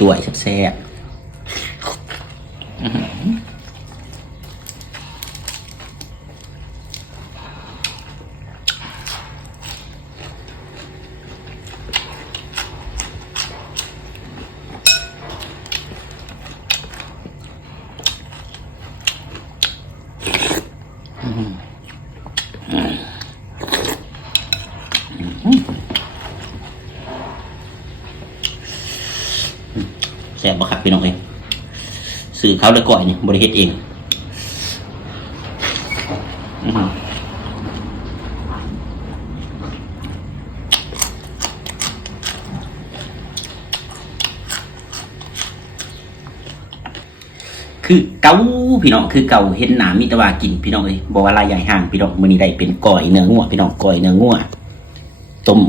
ตัวแซ่บแซ่บบ่ครับพี่น้องเองซื้อเขาแล้วก่อยนี่บริเฮ็ดเองคือเก่าพี่น้องคือเก่าเห็นหนามิตรวากินพี่น้องเอ้ยบอกว่าลายใหญ่ห่างพี่น้องมื้อนี้ได้เป็นก้อยเนื้องัวพี่น้องก้อยเนื้องัวต้ม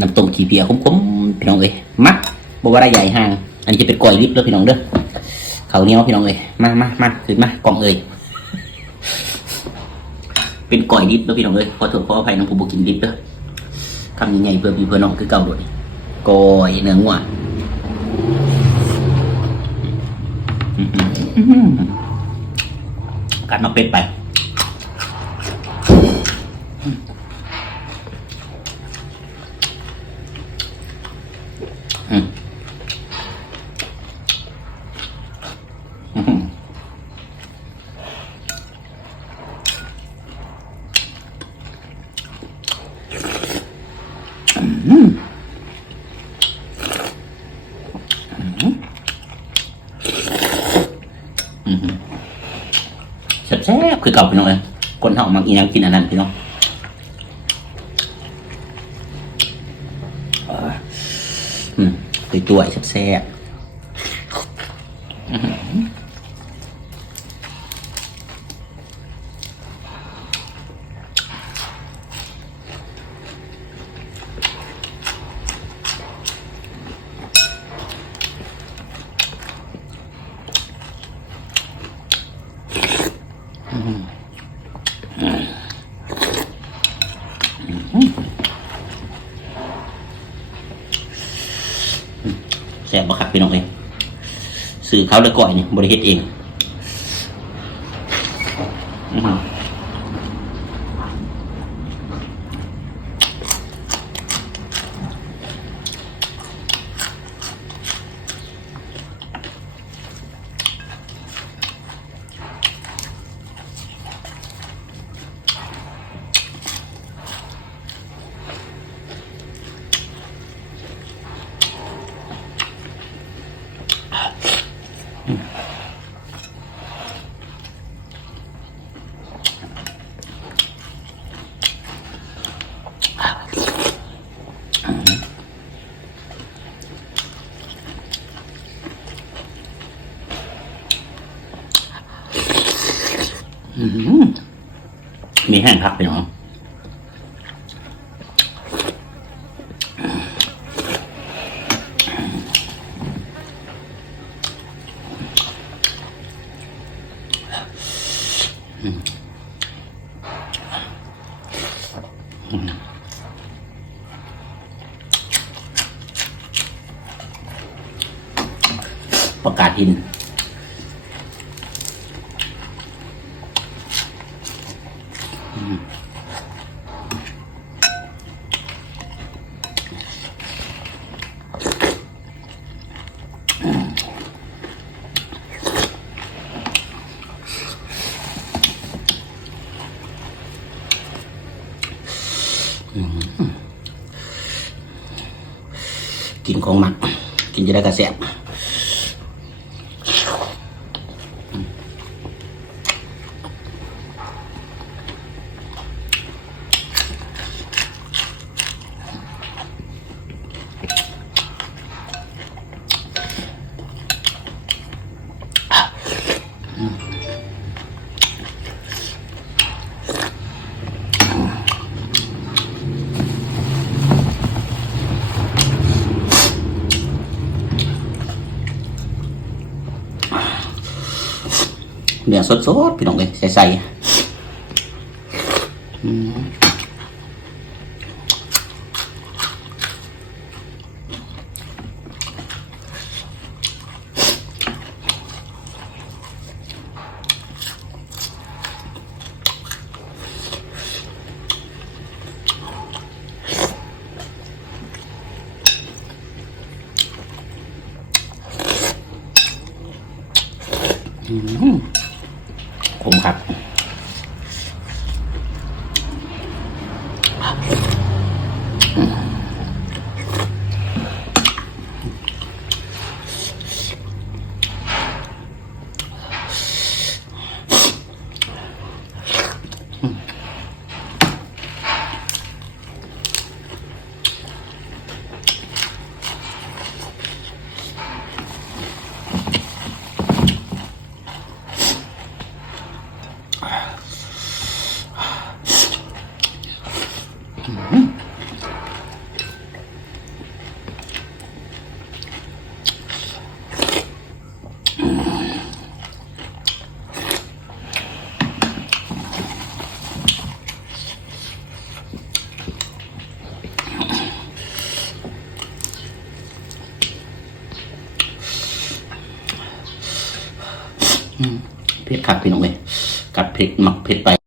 น้ำต้มขี้เพียขมๆพี่น้องเอ้ยมักบอกว่าลายใหญ่ห่างอันนี้จะเป็นก้อยลิบเด้อพี่น้องเด้อเขาเหนียวพี่น้องเอ้ยมาขึ้นมากล่องเอ้ยเป็นก้อยลิบเด้อพี่น้องเอ้ยขอโทษขออภัยน้องผู้บ่กินลิบเด้อคำใหญ่ๆเพื่อพี่เพื่อน้องคือเก่าโดดก้อยเนื้องัวกัดมาเป็ดไปแซ่บคือเก่าพี่น้องเอ้ยคนเฮามักอีหยังกินอันนั้นพี่น้องตัวแซ่บแซ่บบ่ครับพี่น้องเอ้ยซื้อเขาแล้วก่อยนี่บริเฮ็ดเองมีแห้งพักไปหน่อยประกาศหินกินของหมักกินจะได้กระแสบเนื้อสดๆพี่น้องเลยใส่ ขมครับเผ็ดคักพี่น้องเว้ยกัดเผ็ดหมักเผ็ดไป